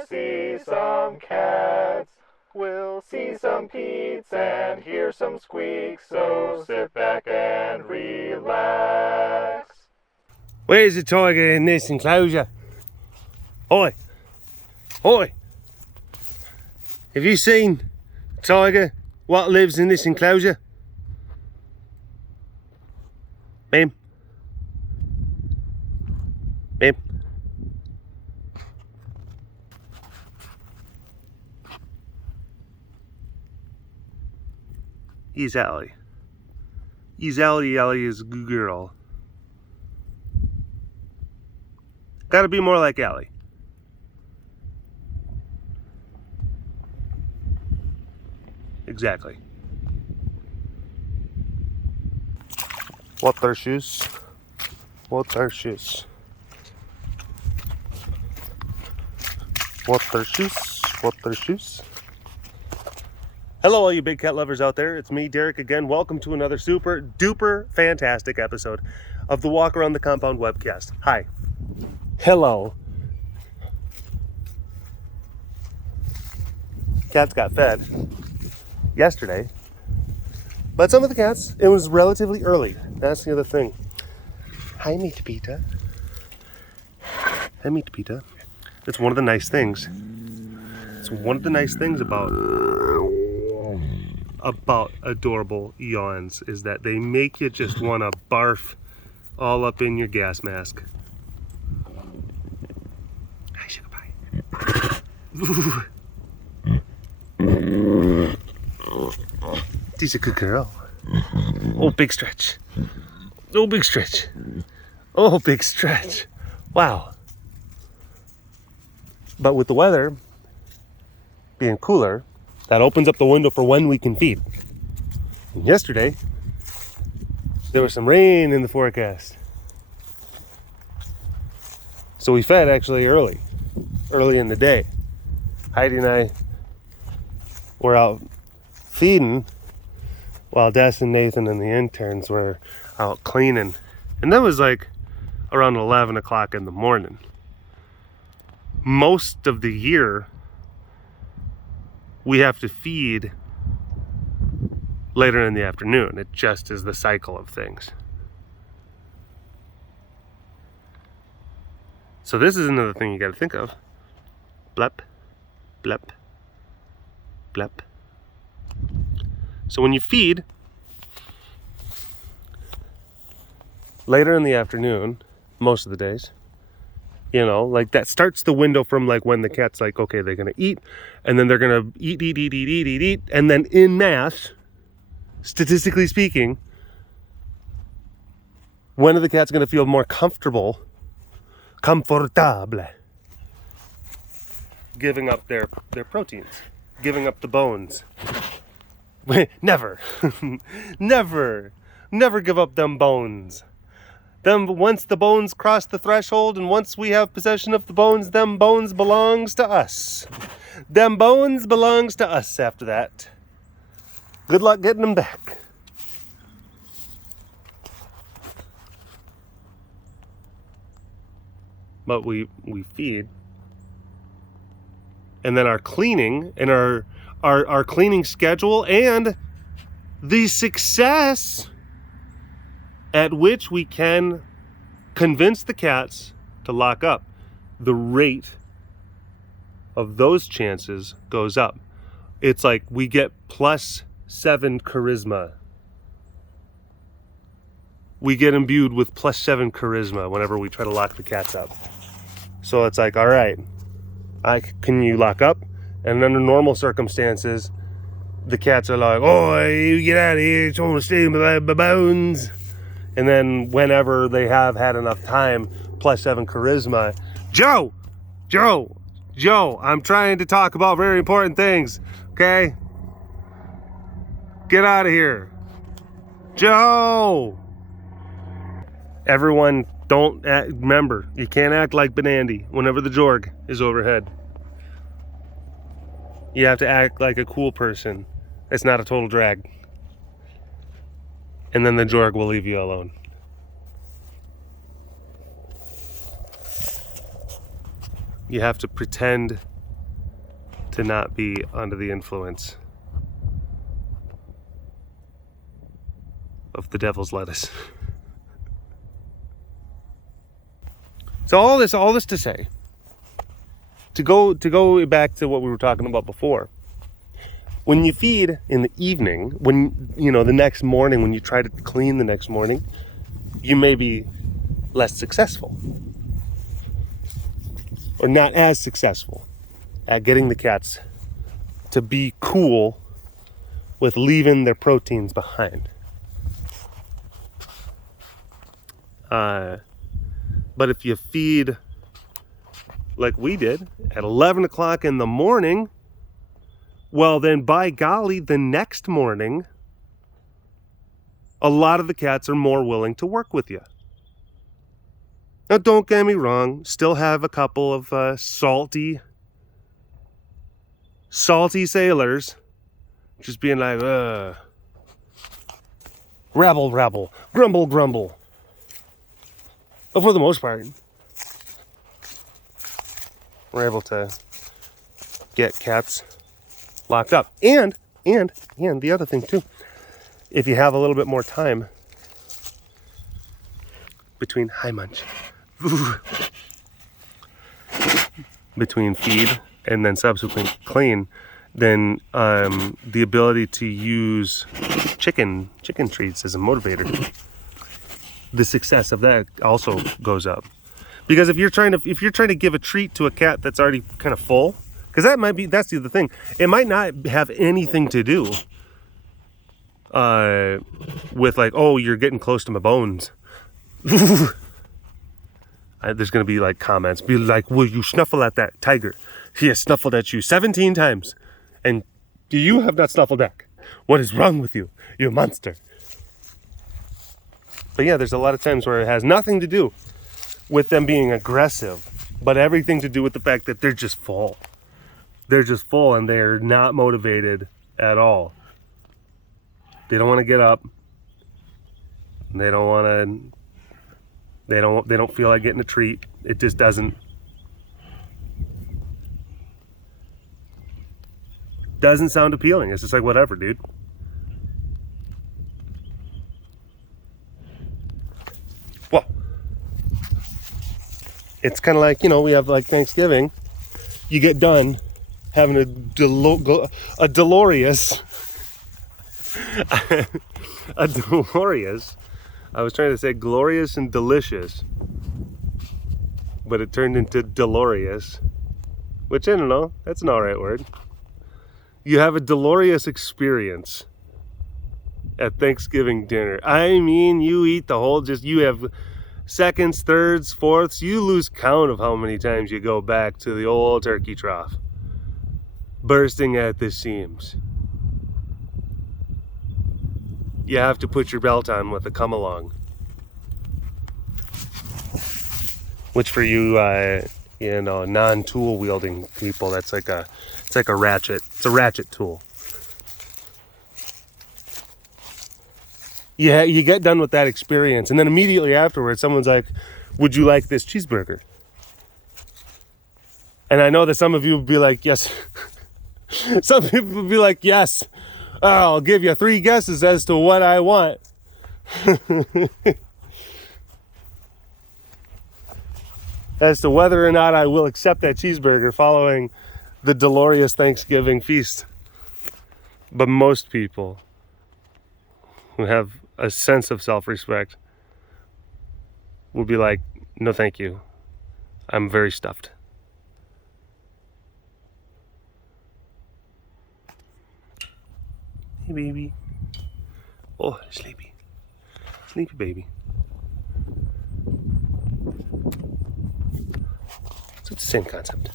gonna see some cats. We'll see some Pete's and hear some squeaks, so sit back and relax. Where's the tiger in this enclosure? Oi! Oi! Have you seen tiger what lives in this enclosure? Ma'am? Ma'am? He's Allie. He's Allie. Allie is a good girl. Gotta be more like Allie. Exactly. What are shoes? What are shoes? What are shoes? What are shoes? Hello, all you big cat lovers out there. It's me, Derek, again. Welcome to another super duper fantastic episode of the Walk Around the Compound webcast. Hi. Hello. Cats got fed yesterday, but some of the cats, it was relatively early. That's the other thing. Hi, Meat Pita. Hi, Meat Pita. It's one of the nice things. It's one of the nice things about adorable yawns is that they make you just want to barf all up in your gas mask. Hi, sugar pie. She's a good girl. Oh, big stretch. Oh, big stretch. Oh, big stretch. Wow. But with the weather being cooler, that opens up the window for when we can feed. And yesterday, there was some rain in the forecast. So we fed actually early in the day. Heidi and I were out feeding while Des and Nathan and the interns were out cleaning. And that was like around 11 o'clock in the morning. Most of the year, we have to feed later in the afternoon. It just is the cycle of things. So this is another thing you got to think of. Blep, blep, blep. So when you feed later in the afternoon, most of the days, you know, like that starts the window from like when the cat's like, okay, they're going to eat, and then they're going to eat, and then in mass, statistically speaking, when are the cats going to feel more comfortable, giving up their proteins, giving up the bones? Never, never give up them bones. Once the bones cross the threshold and once we have possession of the bones, them bones belongs to us. Them bones belongs to us after that. Good luck getting them back. But we feed. And then our cleaning and our cleaning schedule and the success at which we can convince the cats to lock up, the rate of those chances goes up. It's like we get +7 charisma. We get imbued with +7 charisma whenever we try to lock the cats up. So it's like, all right, can you lock up? And under normal circumstances, the cats are like, oh, you get out of here, it's almost staying by my bones. And then whenever they have had enough time, +7 charisma, Joe, I'm trying to talk about very important things, okay? Get out of here. Joe! Everyone, remember, you can't act like Benandy whenever the Jorg is overhead. You have to act like a cool person. It's not a total drag. And then the Jorg will leave you alone. You have to pretend to not be under the influence of the devil's lettuce. So all this to say, to go back to what we were talking about before. When you feed in the evening, when the next morning, when you try to clean the next morning, you may be less successful or not as successful at getting the cats to be cool with leaving their proteins behind. But if you feed like we did at 11 o'clock in the morning, well then by golly, the next morning, a lot of the cats are more willing to work with you. Now don't get me wrong, still have a couple of salty sailors just being like, rabble, rabble, grumble, grumble. But for the most part, we're able to get cats locked up. And the other thing too, if you have a little bit more time between between feed and then subsequent clean, then the ability to use chicken treats as a motivator, the success of that also goes up. Because if you're trying to give a treat to a cat that's already kind of full, because that's the other thing, it might not have anything to do with like, oh, you're getting close to my bones. There's gonna be like comments, be like, will you snuffle at that tiger? He has snuffled at you 17 times, and you have not snuffled back. What is wrong with you, you monster? But yeah, there's a lot of times where it has nothing to do with them being aggressive, but everything to do with the fact that they're just full. They're just full and they're not motivated at all. They don't want to get up. They don't feel like getting a treat. It just doesn't sound appealing. It's just like, whatever, dude. Well, it's kind of like, we have like Thanksgiving. You get done having a delorious I was trying to say glorious and delicious, but it turned into delorious, which I don't know, that's an alright word. You have a delorious experience at Thanksgiving dinner. I mean, you eat the whole, you have seconds, thirds, fourths, you lose count of how many times you go back to the old turkey trough, bursting at the seams. You have to put your belt on with a come along. Which for you, non-tool wielding people, it's like a ratchet. It's a ratchet tool. Yeah, you get done with that experience, and then immediately afterwards, someone's like, "Would you like this cheeseburger?" And I know that some of you would be like, "Yes." Some people would be like, "Yes." I'll give you 3 guesses as to what I want. As to whether or not I will accept that cheeseburger following the delorious Thanksgiving feast. But most people who have a sense of self-respect will be like, no thank you. I'm very stuffed. Hey baby. Oh, sleepy. Sleepy baby. So it's the same concept.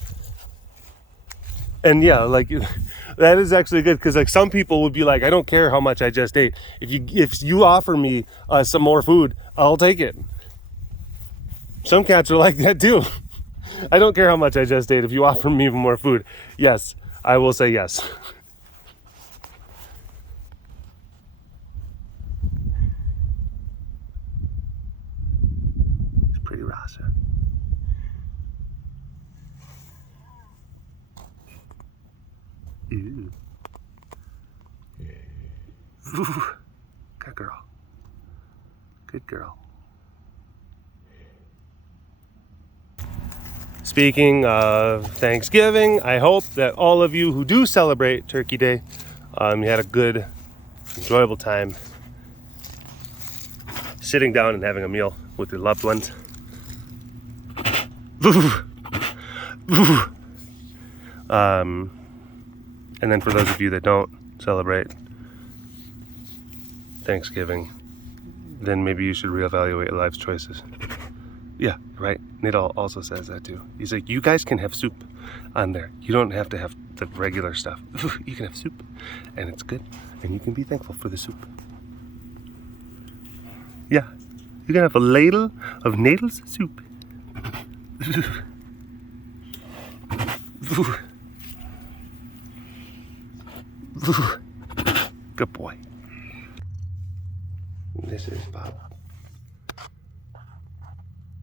And yeah, like that is actually good, because like some people would be like, I don't care how much I just ate. If you offer me some more food, I'll take it. Some cats are like that too. I don't care how much I just ate. If you offer me more food, yes, I will say yes. It's pretty Rasa. Ew. Ooh. Good girl. Good girl. Speaking of Thanksgiving, I hope that all of you who do celebrate Turkey Day, you had a good, enjoyable time sitting down and having a meal with your loved ones. And then for those of you that don't celebrate Thanksgiving, then maybe you should reevaluate your life's choices. Yeah, right. Nate also says that too. He's like, you guys can have soup on there. You don't have to have the regular stuff. You can have soup, and it's good, and you can be thankful for the soup. Yeah, you can have a ladle of Nadel's soup. Good boy. This is Bob.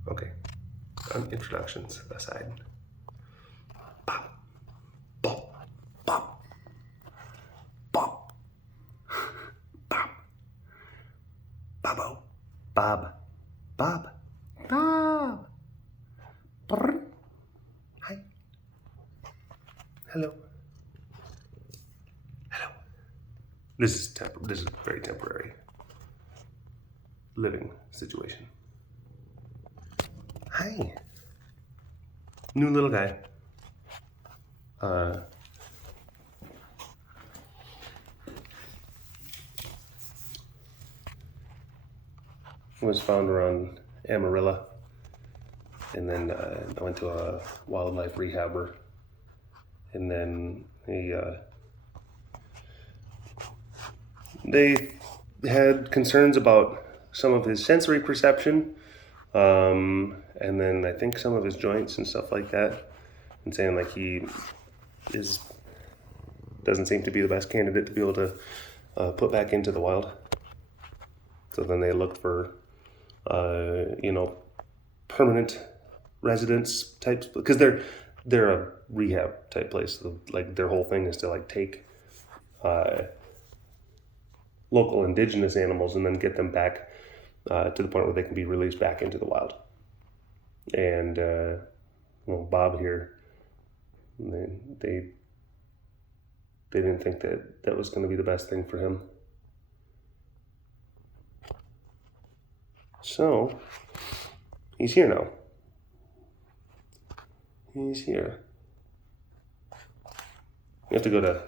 Okay, introductions aside. Bob. Bob. Bob. Bob. Bob. Bobbo. Bob. Bob. Bob. Brr. Hi. Hello. Hello. This is very temporary living situation. Hi. New little guy. Was found around Amarillo, and then I went to a wildlife rehabber, and then they had concerns about some of his sensory perception, and then I think some of his joints and stuff like that, and saying like he doesn't seem to be the best candidate to be able to put back into the wild. So then they looked for permanent residence types, because they're a rehab type place. So, like, their whole thing is to like take local indigenous animals and then get them back to the point where they can be released back into the wild. And Bob here, they didn't think that was going to be the best thing for him. So he's here now. He's here. You have to go to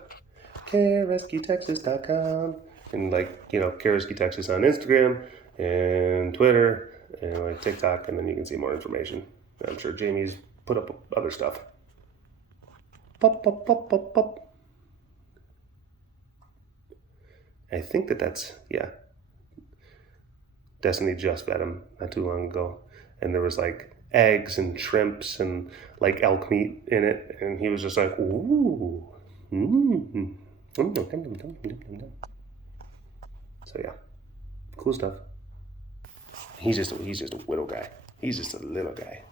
carerescuetexas.com and Carerescue Texas on Instagram and Twitter and TikTok, and then you can see more information. I'm sure Jamie's put up other stuff. Pop, pop, pop, pop, pop. I think that's, yeah. Destiny just fed him not too long ago, and there was like eggs and shrimps and like elk meat in it, and he was just like, ooh, So yeah, cool stuff. He's just a little guy. He's just a little guy.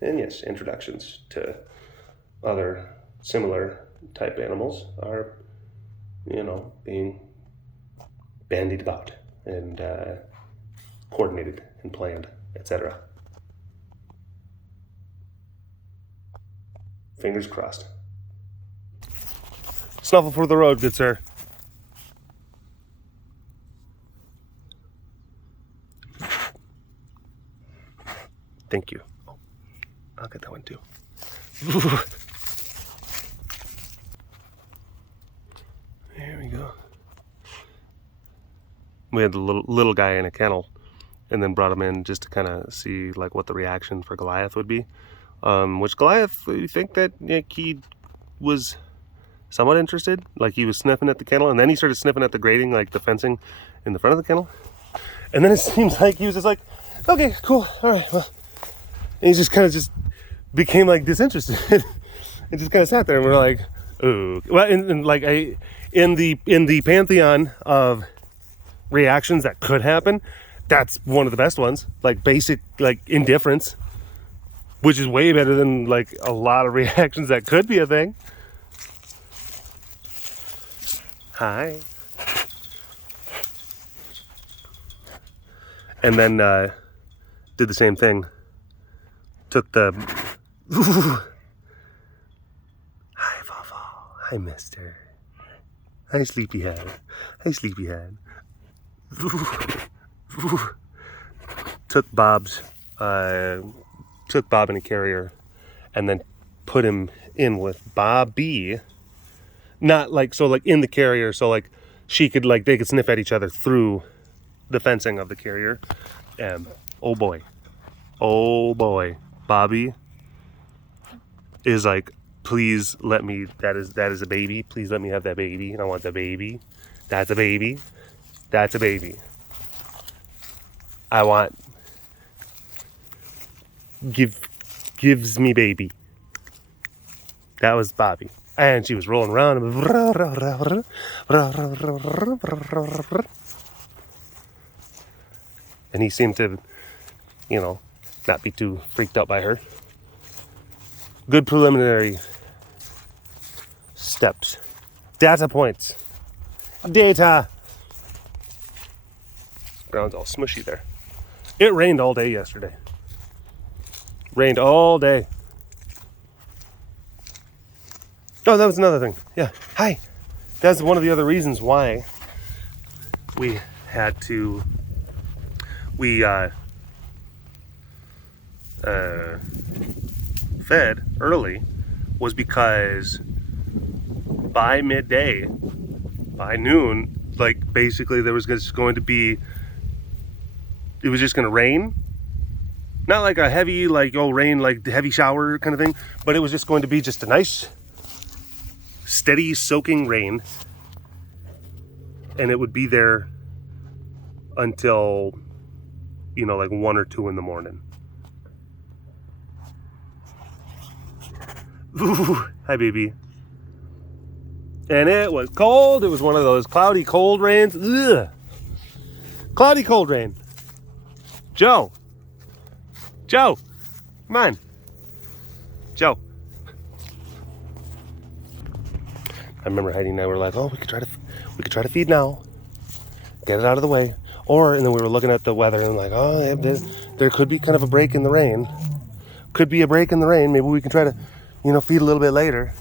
And yes, introductions to other similar type animals are, being bandied about and coordinated and planned, etc. Fingers crossed. Snuffle for the road, good sir. Thank you. Oh, I'll get that one too. There we go. We had the little guy in a kennel, and then brought him in just to kind of see like what the reaction for Goliath would be. Which Goliath, you think that he was somewhat interested. Like he was sniffing at the kennel, and then he started sniffing at the grating, like the fencing in the front of the kennel. And then it seems like he was just like, okay, cool, all right, well. And he just kind of became like disinterested and just kind of sat there, and we're like, ooh. Well, in the pantheon of reactions that could happen, that's one of the best ones. Like basic, like indifference. which is way better than like a lot of reactions that could be a thing. Hi. And then did the same thing. Took the hi Volvo. Hi mister. Hi sleepyhead. Hi sleepyhead. Took Bob in a carrier and then put him in with Bobby. Not like so like in the carrier, so like she could like they could sniff at each other through the fencing of the carrier. And oh boy, Bobby is like, please let me. That is a baby. Please let me have that baby. I want the baby. That's a baby. That's a baby. I want. Gives me baby. That was Bobby. And she was rolling around. And he seemed to, you know, not be too freaked out by her. Good preliminary steps. Data points. Data. Ground's all smushy there. It rained all day yesterday. Rained all day. Oh, that was another thing. Yeah. Hi. That's one of the other reasons why we had to fed early was because by midday, by noon, like basically there was just going to be, it was just going to rain. Not like a heavy, like, oh, rain, like heavy shower kind of thing, but it was just going to be just a nice, steady, soaking rain. And it would be there until, you know, like 1 or 2 in the morning. Ooh, hi, baby. And it was cold. It was one of those cloudy, cold rains. Ugh. Cloudy, cold rain. Joe, come on. Joe. I remember Heidi and I were like, oh, we could try to feed now. Get it out of the way. And then we were looking at the weather and like, oh, there could be kind of a break in the rain. Could be a break in the rain. Maybe we can try to, you know, feed a little bit later.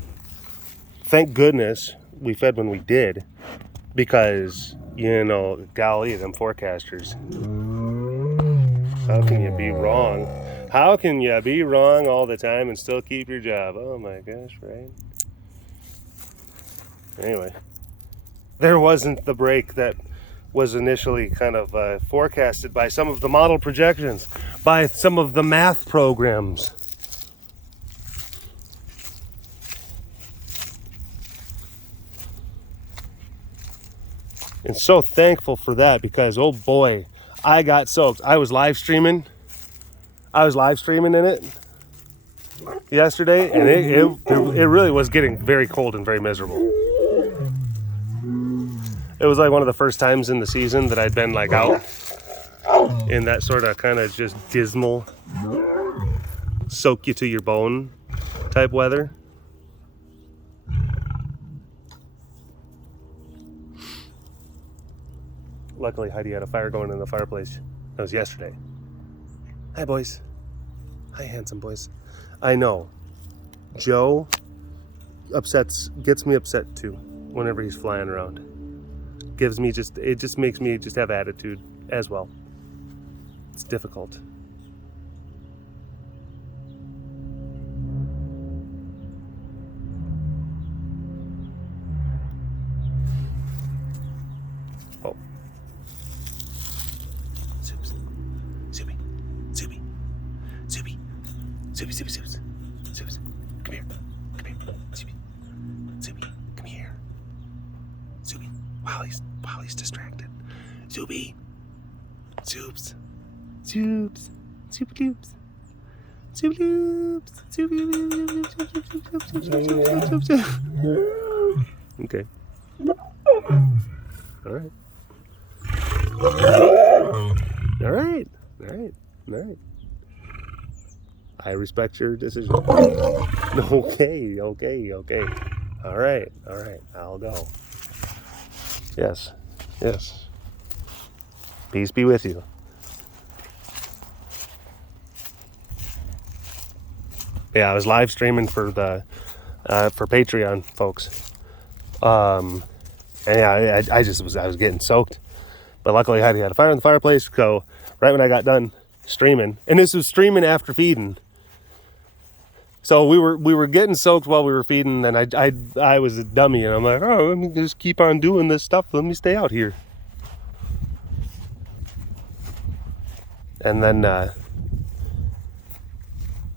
Thank goodness we fed when we did, because, you know, golly, them forecasters. How can you be wrong? How can you be wrong all the time and still keep your job? Oh my gosh, right? Anyway, there wasn't the break that was initially kind of forecasted by some of the model projections, by some of the math programs. And so thankful for that, because oh boy, I got soaked. I was live streaming in it yesterday, and it really was getting very cold and very miserable. It was like one of the first times in the season that I'd been like out in that sort of kind of just dismal, soak you to your bone type weather. Luckily, Heidi had a fire going in the fireplace. That was yesterday. Hi, boys. Hi, handsome boys. I know. Joe gets me upset too whenever he's flying around. It just makes me just have attitude as well. It's difficult. Oh. Soups. Soupy. Soupy. Soupy. Soupy, soupy, soups. Soups. Come here. Come here. Soupy. Soupy. Come here. Soupy. While he's distracted. Soupy. Soups. Soups. Soupy loops. Soupy loops. Soupy loops. Okay. All right. All right. I respect your decision. Okay. All right. I'll go. Yes. Peace be with you. Yeah, I was live streaming for the for Patreon folks. And yeah, I was getting soaked, but luckily I had a fire in the fireplace. So right when I got done streaming, and this was streaming after feeding, so we were getting soaked while we were feeding, and I was a dummy, and I'm like, oh, let me just keep on doing this stuff. Let me stay out here. And then,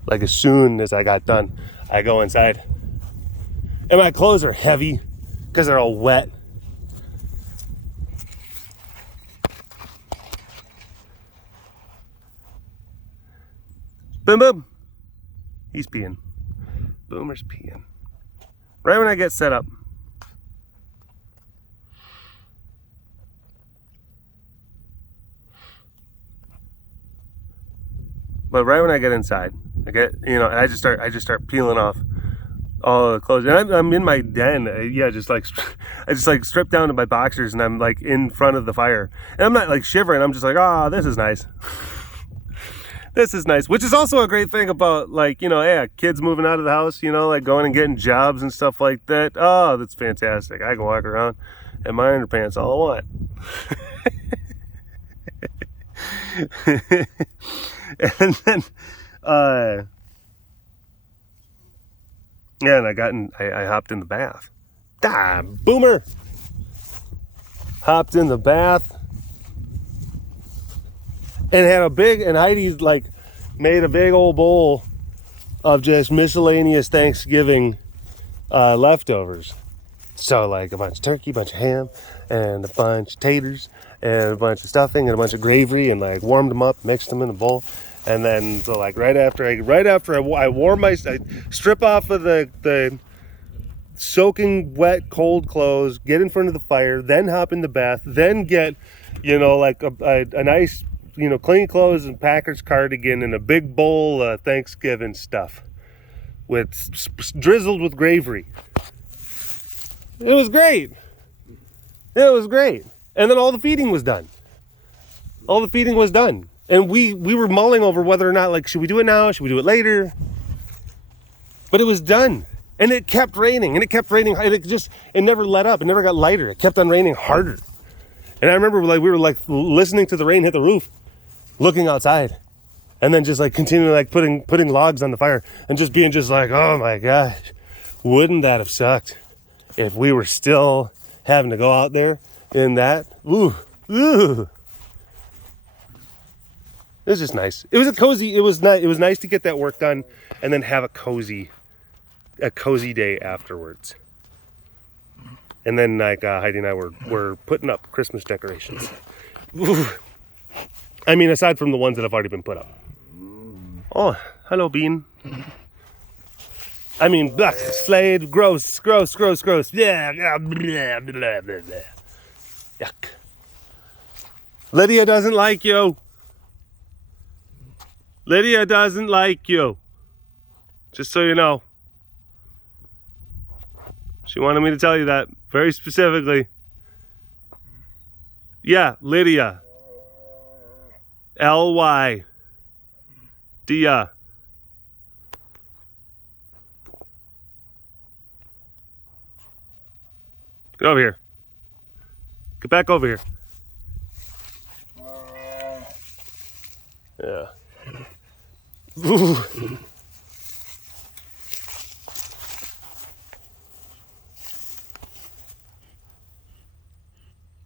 like as soon as I got done, I go inside, and my clothes are heavy because they're all wet. Boom. He's peeing. Boomer's peeing. Right when I get set up. But right when I get inside, and I just start peeling off all the clothes. And I'm in my den. I just strip down to my boxers, and I'm like in front of the fire. And I'm not like shivering. I'm just like, this is nice. This is nice, which is also a great thing about like, kids moving out of the house, like going and getting jobs and stuff like that. Oh, that's fantastic. I can walk around in my underpants all I want. And then, and I hopped in the bath. Boomer! Hopped in the bath. And Heidi's like made a big old bowl of just miscellaneous Thanksgiving leftovers. So like a bunch of turkey, a bunch of ham, and a bunch of taters, and a bunch of stuffing, and a bunch of gravy, and like warmed them up, mixed them in a bowl. And then so like right after I strip off of the soaking wet cold clothes, get in front of the fire, then hop in the bath, then get like a nice clean clothes and Packers cardigan and a big bowl of Thanksgiving stuff with drizzled with gravy. It was great. And then all the feeding was done. And we were mulling over whether or not, like, should we do it now? Should we do it later? But it was done. And it kept raining. And it never let up. It never got lighter. It kept on raining harder. And I remember we were like listening to the rain hit the roof, looking outside, and then just like continuing like putting logs on the fire and just being just like, oh my gosh, wouldn't that have sucked if we were still having to go out there in that? Ooh. It was just nice. It was nice to get that work done and then have a cozy day afterwards. And then like Heidi and I were putting up Christmas decorations. Ooh. I mean, aside from the ones that have already been put up. Oh, hello, Bean. I mean, black Slade, gross. Yeah, blah, blah, blah, blah. Yuck. Lydia doesn't like you. Just so you know. She wanted me to tell you that very specifically. Yeah, Lydia. L-Y. Dia. Get over here. Get back over here. Yeah. Ooh.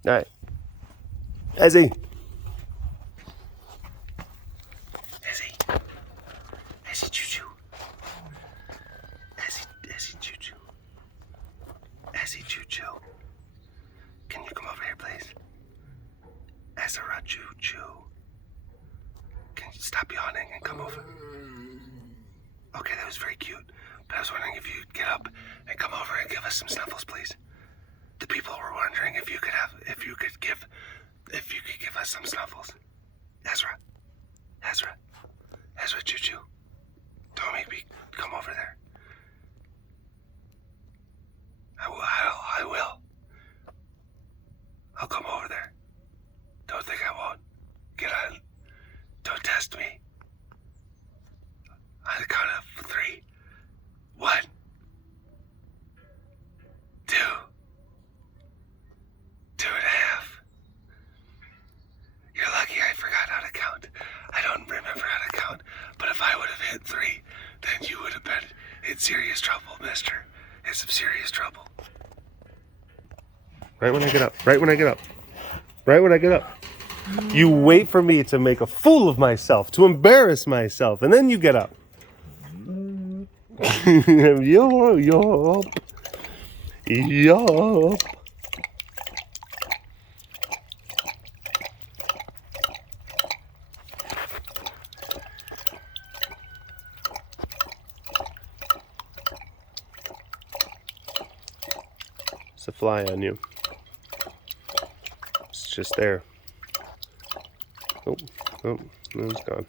All right. Ezzy. Choo-choo. Ezzy Choo-choo. Ezzy Choo-choo. Can you come over here, please? Ezra Choo-choo. Can you stop yawning and come over? Okay, that was very cute. But I was wondering if you'd get up and come over and give us some snuffles, please. The people were wondering if you could give us some snuffles. Ezra Choo-choo. trust me. On the count of 3. 1, 2, 2.5. You're lucky I forgot how to count. I don't remember how to count, but if I would have hit 3, then you would have been in serious trouble, mister. In some serious trouble. Right when I get up. Right when I get up. Right when I get up. You wait for me to make a fool of myself, to embarrass myself, and then you get up. Yup. Yup. It's a fly on you. It's just there. Oh, it's gone.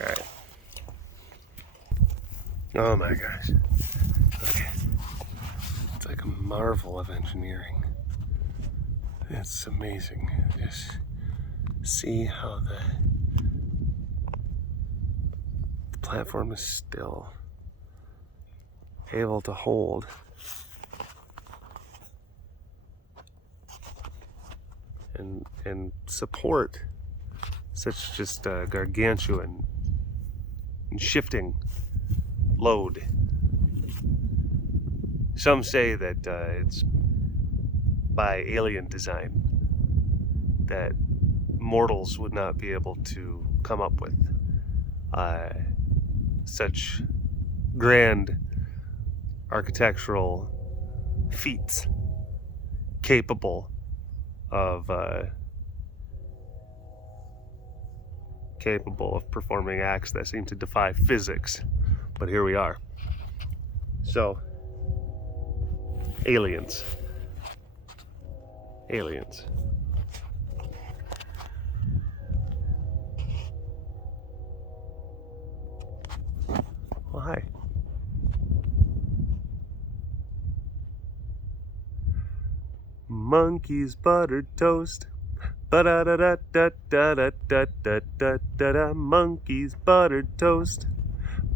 Alright. Oh my gosh. Okay. It's like a marvel of engineering. It's amazing. Just see how the platform is still able to hold and support such just a gargantuan and shifting load. Some say that it's by alien design, that mortals would not be able to come up with such grand architectural feats capable of performing acts that seem to defy physics. But here we are. So, aliens. Well, hi. Monkey's buttered toast. Ba-da-da-da-da-da-da-da-da-da-da. Monkey's buttered toast.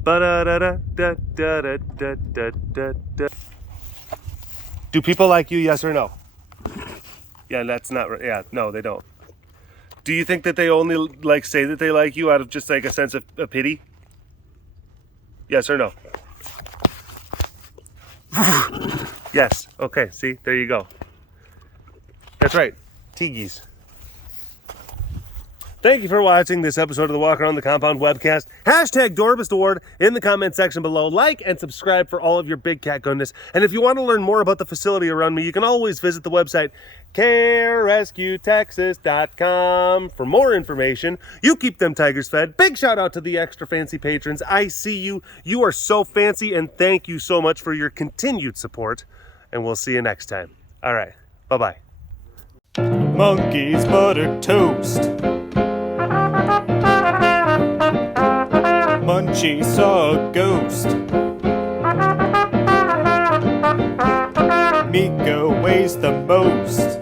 Ba-da-da-da-da-da-da-da-da-da. Do people like you, yes or no? Yeah, that's not right. Yeah, no, they don't. Do you think that they only like say that they like you out of just like a sense of pity? Yes or no? Yes. Okay, see, there you go. That's right, Tiggies. Thank you for watching this episode of the Walk Around the Compound webcast. Hashtag Dorbist Award in the comment section below. Like and subscribe for all of your big cat goodness. And if you want to learn more about the facility around me, you can always visit the website carerescuetexas.com for more information. You keep them tigers fed. Big shout out to the extra fancy patrons. I see you. You are so fancy, and thank you so much for your continued support. And we'll see you next time. All right. Bye-bye. Monkey's buttered toast. Munchie saw a ghost. Mika weighs the most.